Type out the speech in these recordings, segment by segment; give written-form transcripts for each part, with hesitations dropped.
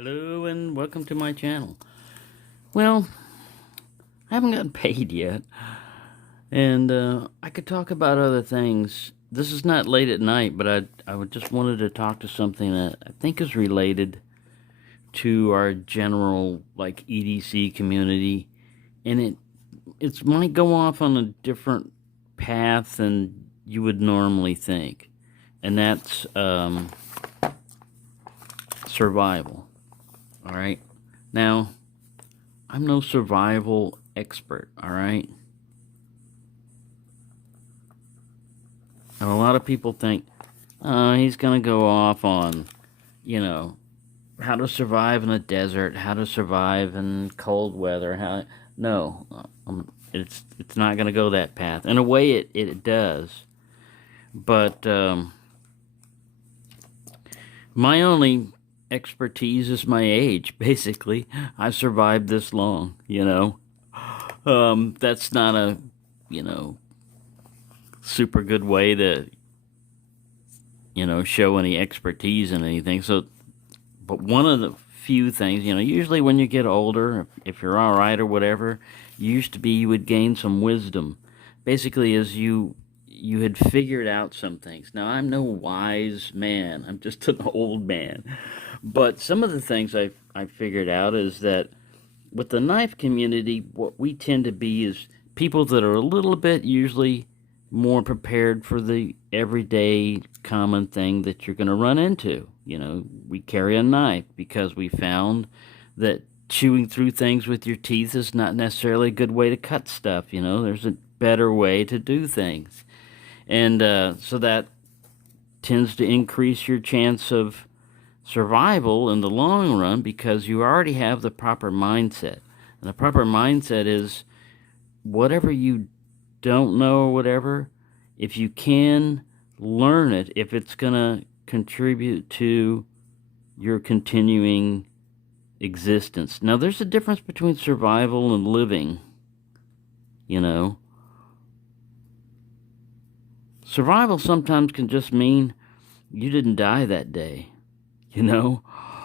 Hello and welcome to my channel. Well, I haven't gotten paid yet, and I could talk about other things. This is not late at night, but I would just wanted to talk to something that I think is related to our general like EDC community, and it might go off on a different path than you would normally think, and that's survival. All right, now I'm no survival expert, all right? And a lot of people think, he's going to go off on, you know, how to survive in a desert, how to survive in cold weather. No, it's not going to go that path. In a way, it does. But my only expertise is my age, basically. I survived this long, you know. That's not a, you know, super good way to, you know, show any expertise in anything. So, but one of the few things, you know, usually when you get older, if you're all right or whatever, used to be you would gain some wisdom. Basically, as you had figured out some things. Now, I'm no wise man. I'm just an old man. But some of the things I figured out is that with the knife community, what we tend to be is people that are a little bit usually more prepared for the everyday common thing that you're going to run into. You know, we carry a knife because we found that chewing through things with your teeth is not necessarily a good way to cut stuff. You know, there's a better way to do things. And so that tends to increase your chance of survival in the long run because you already have the proper mindset. And the proper mindset is whatever you don't know or whatever, if you can learn it, if it's going to contribute to your continuing existence. Now, there's a difference between survival and living, you know. Survival sometimes can just mean you didn't die that day, you know.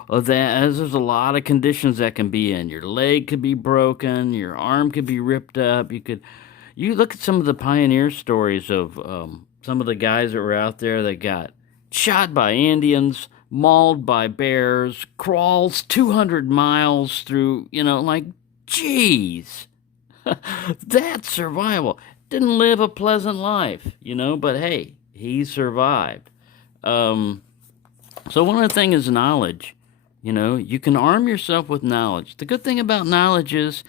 There's a lot of conditions that can be in. Your leg could be broken, your arm could be ripped up. You look at some of the pioneer stories of some of the guys that were out there that got shot by Indians, mauled by bears, crawls 200 miles through, you know, like, geez, that's survival. Didn't live a pleasant life, you know, but hey, he survived. So one of the things is knowledge. You know, you can arm yourself with knowledge. The good thing about knowledge is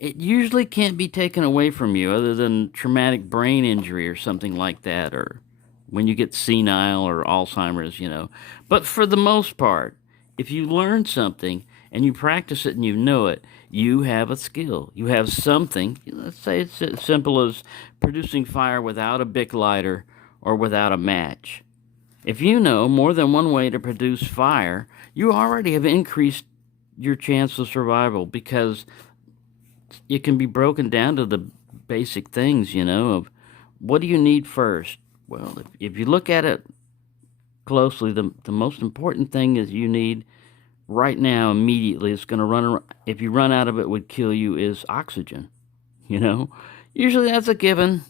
it usually can't be taken away from you other than traumatic brain injury or something like that, or when you get senile or Alzheimer's, you know. But for the most part, if you learn something and you practice it and you know it, you have a skill. You have something. Let's say it's as simple as producing fire without a Bic lighter or without a match. If you know more than one way to produce fire, you already have increased your chance of survival because it can be broken down to the basic things, you know, of what do you need first? Well, if you look at it closely, the most important thing is you need right now, immediately, it's going to run, if you run out of it, would kill you, is oxygen, you know? Usually that's a given.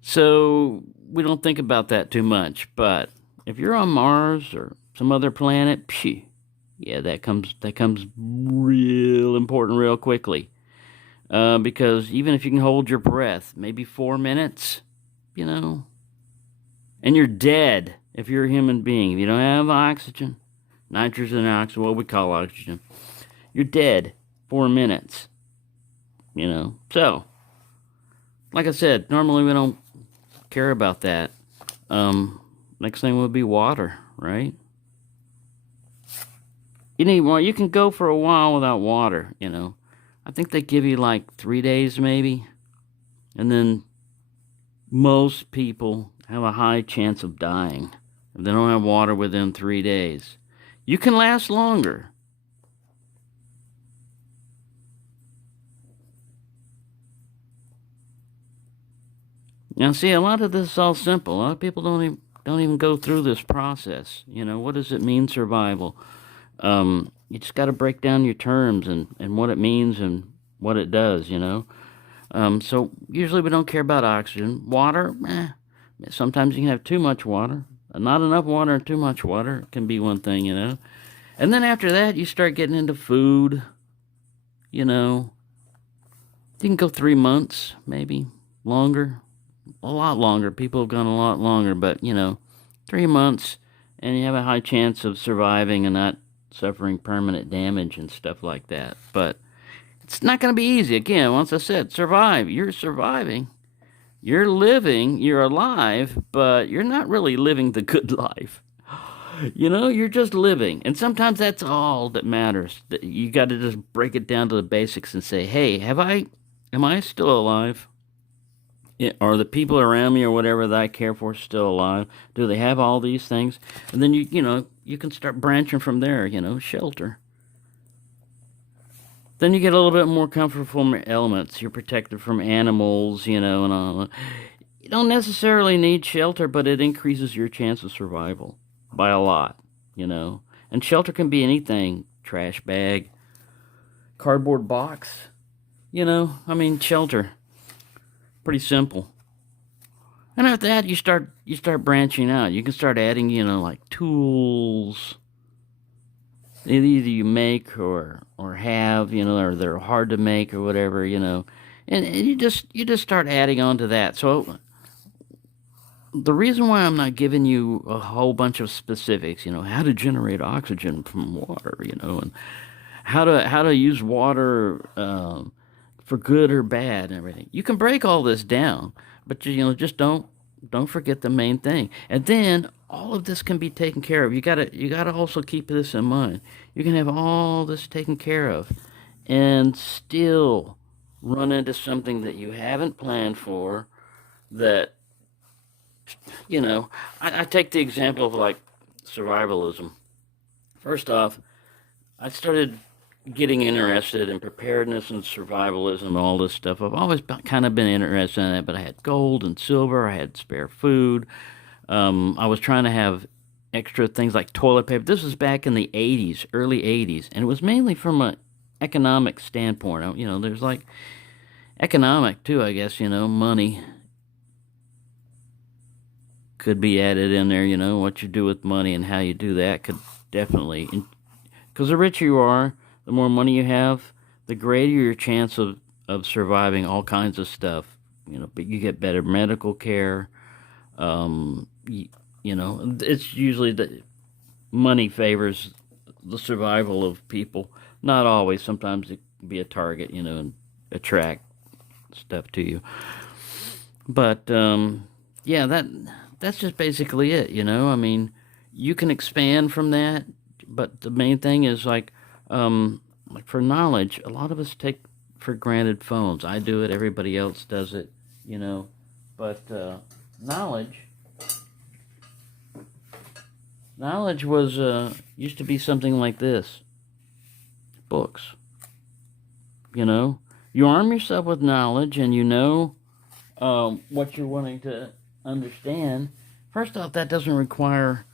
So we don't think about that too much, but if you're on Mars or some other planet, phew, yeah, that comes real important real quickly. Because even if you can hold your breath, maybe 4 minutes, you know, and you're dead if you're a human being. If you don't have oxygen, nitrogen oxygen, what we call oxygen, you're dead 4 minutes, you know. So, like I said, normally we don't care about that. Next thing would be water, right? You need more. You can go for a while without water, you know. I think they give you like 3 days maybe. And then most people have a high chance of dying if they don't have water within 3 days. You can last longer. Now, see, a lot of this is all simple. A lot of people don't even Don't even go through this process. You know, what does it mean, survival? You just got to break down your terms and what it means and what it does, you know. So usually we don't care about oxygen. Water, sometimes you can have too much water. Not enough water and too much water can be one thing, you know. And then after that, you start getting into food, you know. You can go 3 months, maybe longer, a lot longer. People have gone a lot longer, but, you know, 3 months, and you have a high chance of surviving and not suffering permanent damage and stuff like that. But it's not going to be easy. Again, once I said, survive. You're surviving. You're living. You're alive, but you're not really living the good life. You know, you're just living. And sometimes that's all that matters. You got to just break it down to the basics and say, hey, am I still alive? Are the people around me or whatever that I care for still alive? Do they have all these things? And then you know, you can start branching from there, you know, shelter. Then you get a little bit more comfort from elements. You're protected from animals, you know, and all. You don't necessarily need shelter, but it increases your chance of survival by a lot, you know. And shelter can be anything: trash bag, cardboard box, you know. I mean, shelter. Pretty simple. And after that, you start branching out. You can start adding, you know, like tools. Either you make or have, you know, or they're hard to make or whatever, you know, and you just start adding on to that. So the reason why I'm not giving you a whole bunch of specifics, you know, how to generate oxygen from water, you know, and how to use water for good or bad and everything. You can break all this down, but you know, just don't forget the main thing. And then all of this can be taken care of. You gotta also keep this in mind. You can have all this taken care of and still run into something that you haven't planned for that, you know, I take the example of like survivalism. First off, I started getting interested in preparedness and survivalism and all this stuff. I've always kind of been interested in that, but I had gold and silver, I had spare food. I was trying to have extra things like toilet paper. This was back in the 80s, early 80s, and it was mainly from an economic standpoint. You know, there's like economic too, I guess, you know, money could be added in there, you know, what you do with money and how you do that could definitely, because the richer you are, the more money you have, the greater your chance of surviving all kinds of stuff. You know, but you get better medical care. You know, it's usually the money favors the survival of people. Not always. Sometimes it can be a target, you know, and attract stuff to you. But yeah, that's just basically it. You know, I mean, you can expand from that, but the main thing is like for knowledge, a lot of us take for granted phones. I do it. Everybody else does it. You know, but knowledge. Knowledge was used to be something like this. Books. You know, you arm yourself with knowledge, and you know what you're wanting to understand. First off, that doesn't require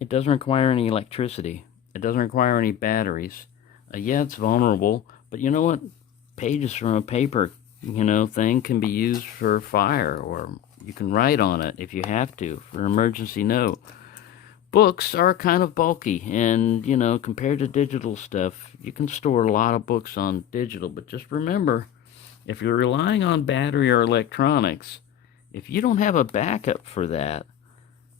it doesn't require any electricity. It doesn't require any batteries. Yeah, it's vulnerable, but you know what? Pages from a paper, you know, thing can be used for fire, or you can write on it if you have to for an emergency note. Books are kind of bulky, and you know, compared to digital stuff, you can store a lot of books on digital, but just remember, if you're relying on battery or electronics, if you don't have a backup for that,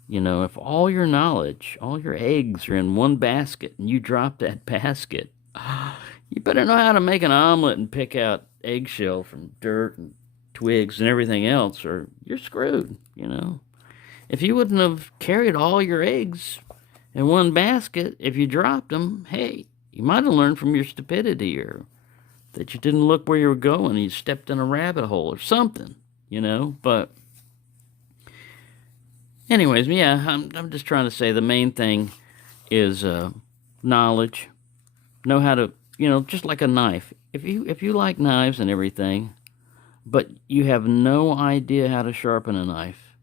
you know, if all your knowledge, all your eggs are in one basket and you drop that basket, you better know how to make an omelet and pick out eggshell from dirt and twigs and everything else, or you're screwed, you know. If you wouldn't have carried all your eggs in one basket, if you dropped them, hey, you might have learned from your stupidity, or that you didn't look where you were going, you stepped in a rabbit hole or something, you know. But anyways, yeah, I'm just trying to say the main thing is knowledge. Know how to, you know, just like a knife. If you like knives and everything, but you have no idea how to sharpen a knife,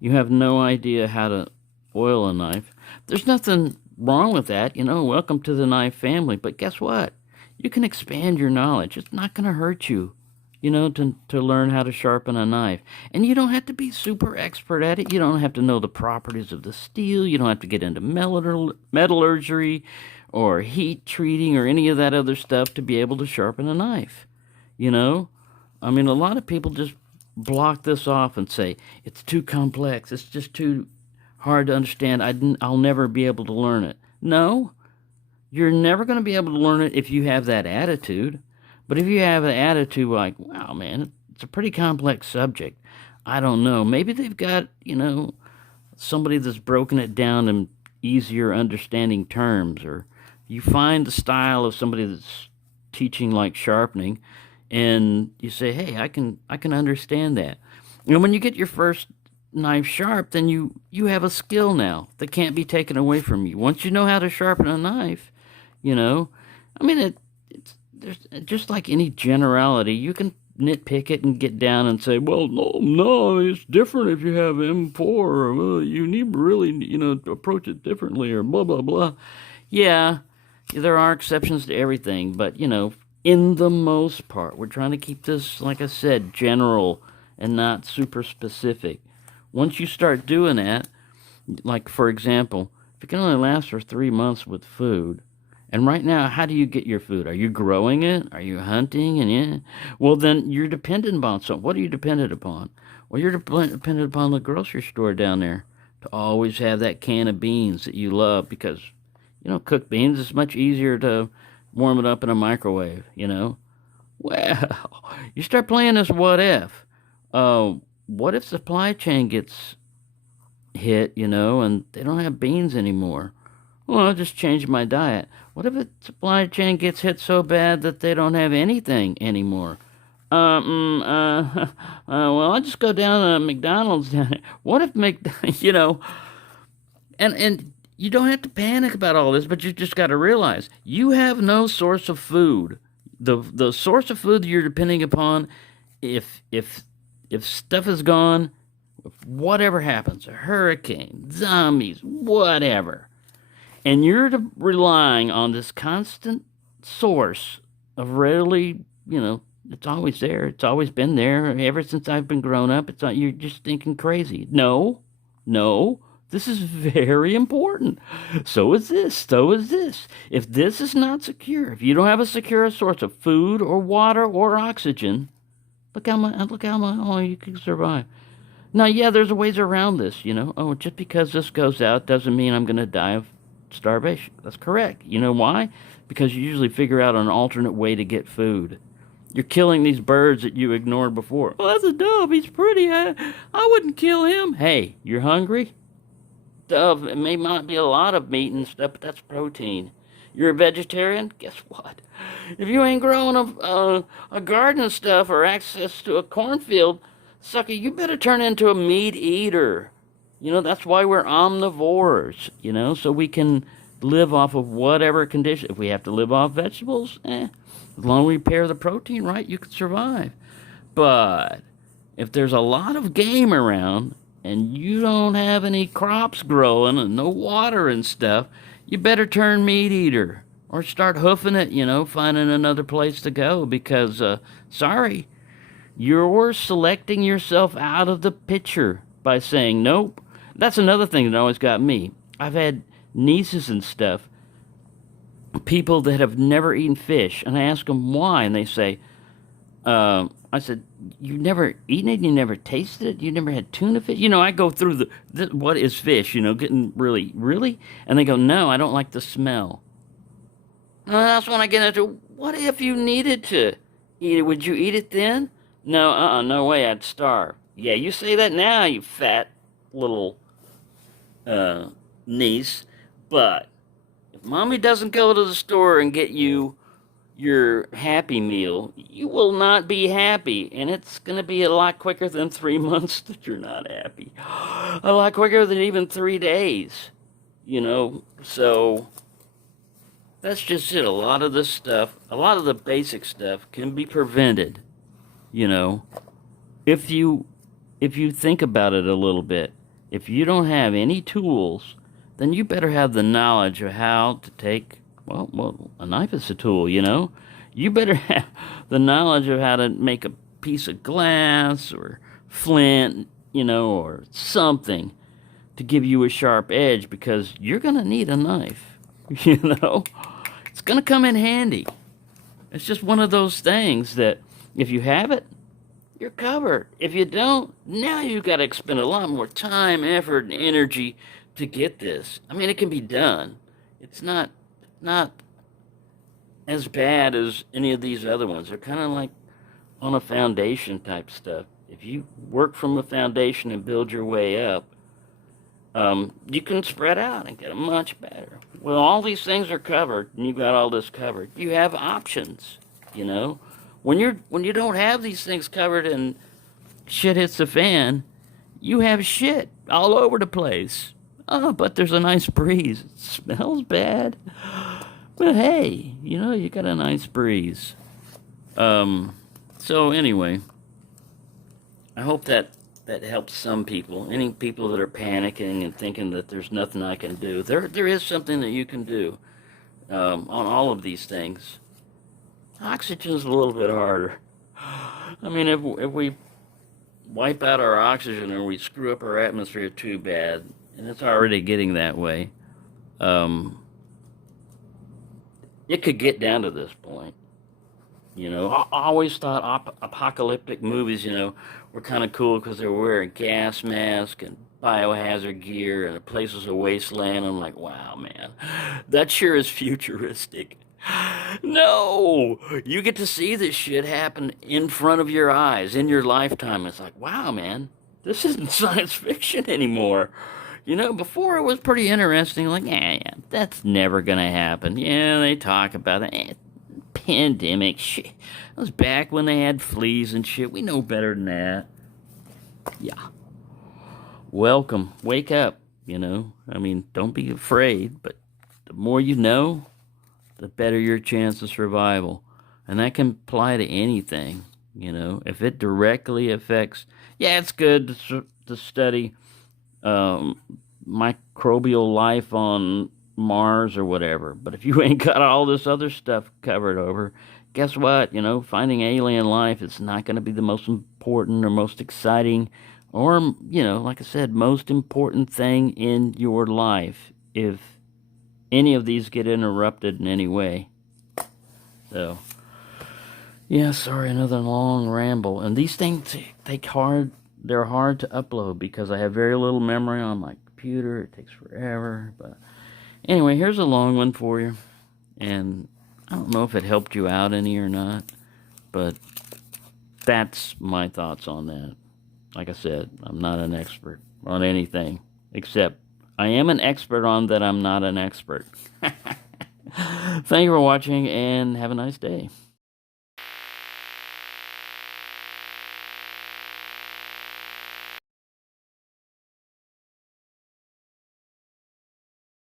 You have no idea how to oil a knife. There's nothing wrong with that, welcome to the knife family. But guess what? You can expand your knowledge. It's not going to hurt you, to learn how to sharpen a knife. And you don't have to be super expert at it. You don't have to know the properties of the steel. You don't have to get into metallurgy or heat treating or any of that other stuff to be able to sharpen a knife. I mean, a lot of people just block this off and say, it's too complex. It's just too hard to understand. I'll never be able to learn it. No, you're never going to be able to learn it if you have that attitude. But if you have an attitude like, wow, man, it's a pretty complex subject. I don't know. Maybe they've got, somebody that's broken it down in easier understanding terms, or you find the style of somebody that's teaching like sharpening, and you say, hey, I can understand that. And when you get your first knife sharp, then you have a skill now that can't be taken away from you. Once you know how to sharpen a knife, I mean, it's there's just like any generality, you can nitpick it and get down and say, well, no, it's different if you have M4, or well, you need really, approach it differently, or blah, blah, blah. Yeah, there are exceptions to everything, but, in the most part, we're trying to keep this, like I said, general and not super specific. Once you start doing that, like, for example, if it can only last for 3 months with food, and right now, how do you get your food? Are you growing it? Are you hunting? And yeah, well, then you're dependent upon something. What are you dependent upon? Well, you're dependent upon the grocery store down there to always have that can of beans that you love, because, cooked beans is much easier to warm it up in a microwave. Well, you start playing this what if. What if supply chain gets hit, and they don't have beans anymore? Well, I'll just change my diet. What if the supply chain gets hit so bad that they don't have anything anymore? Well, I'll just go down to McDonald's down there. What if and you don't have to panic about all this, but you just got to realize you have no source of food. The source of food that you're depending upon, if stuff is gone, if whatever happens, a hurricane, zombies, whatever, and you're relying on this constant source of readily, it's always there. It's always been there ever since I've been grown up. It's not, you're just thinking crazy. No, this is very important. So is this. So is this. If this is not secure, if you don't have a secure source of food or water or oxygen, look how long you can survive. Now, yeah, there's ways around this. Oh, just because this goes out doesn't mean I'm going to die of starvation. That's correct. You know why? Because you usually figure out an alternate way to get food. You're killing these birds that you ignored before. Well, that's a dove. He's pretty. I wouldn't kill him. Hey, you're hungry? Dove, it may not be a lot of meat and stuff, but that's protein. You're a vegetarian? Guess what? If you ain't growing a garden and stuff, or access to a cornfield, sucker, you better turn into a meat eater. That's why we're omnivores, so we can live off of whatever condition. If we have to live off vegetables, as long as we pair the protein right, you can survive. But if there's a lot of game around and you don't have any crops growing and no water and stuff, you better turn meat eater or start hoofing it, finding another place to go, because, sorry, you're selecting yourself out of the picture by saying nope. That's another thing that always got me. I've had nieces and stuff, people that have never eaten fish, and I ask them why, and they say, I said, you've never eaten it? You never tasted it? You never had tuna fish? I go through the what is fish, getting really? And they go, no, I don't like the smell. That's when I get into, what if you needed to eat it? Would you eat it then? No, no way, I'd starve. Yeah, you say that now, you fat little niece, but if mommy doesn't go to the store and get you your Happy Meal, you will not be happy, and it's going to be a lot quicker than 3 months that you're not happy. A lot quicker than even 3 days, so that's just it. A lot of this stuff, a lot of the basic stuff can be prevented, if you think about it a little bit. If you don't have any tools, then you better have the knowledge of how to take, well, a knife is a tool, you know? You better have the knowledge of how to make a piece of glass or flint, you know, or something to give you a sharp edge because you're going to need a knife, you know? It's going to come in handy. It's just one of those things that if you have it, you're covered. If you don't, now you've got to expend a lot more time, effort, and energy to get this. I mean, it can be done. It's not as bad as any of these other ones. They're kind of like on a foundation type stuff. If you work from a foundation and build your way up, you can spread out and get much better. Well, all these things are covered, and you've got all this covered. You have options, you know. When you don't have these things covered and shit hits the fan, you have shit all over the place. Oh, but there's a nice breeze. It smells bad, but hey, you know, you got a nice breeze. So anyway, I hope that helps some people. Any people that are panicking and thinking that there's nothing I can do, there is something that you can do on all of these things. Oxygen's a little bit harder. I mean, if we wipe out our oxygen or we screw up our atmosphere too bad, and it's already getting that way, it could get down to this point. You know, I always thought apocalyptic movies, you know, were kind of cool because they were wearing gas masks and biohazard gear and the place was a wasteland. I'm like, wow, man, that sure is futuristic. No, you get to see this shit happen in front of your eyes in your lifetime. It's like, wow, man, this isn't science fiction anymore. You know, before it was pretty interesting. Like, yeah, that's never gonna happen. Yeah, they talk about it. Pandemic shit. That was back when they had fleas and shit. We know better than that. Yeah. Welcome. Wake up. You know, I mean, don't be afraid. But the more you know, the better your chance of survival. And that can apply to anything, you know. If it directly affects, yeah, it's good to study microbial life on Mars or whatever. But if you ain't got all this other stuff covered over, guess what? You know, finding alien life is not going to be the most important or most exciting or, you know, like I said, most important thing in your life if any of these get interrupted in any way. So, yeah, sorry, another long ramble. And these things they're hard to upload because I have very little memory on my computer. It takes forever. But anyway, here's a long one for you. And I don't know if it helped you out any or not, but that's my thoughts on that. Like I said, I'm not an expert on anything, except I am an expert on that I'm not an expert. Thank you for watching, and have a nice day.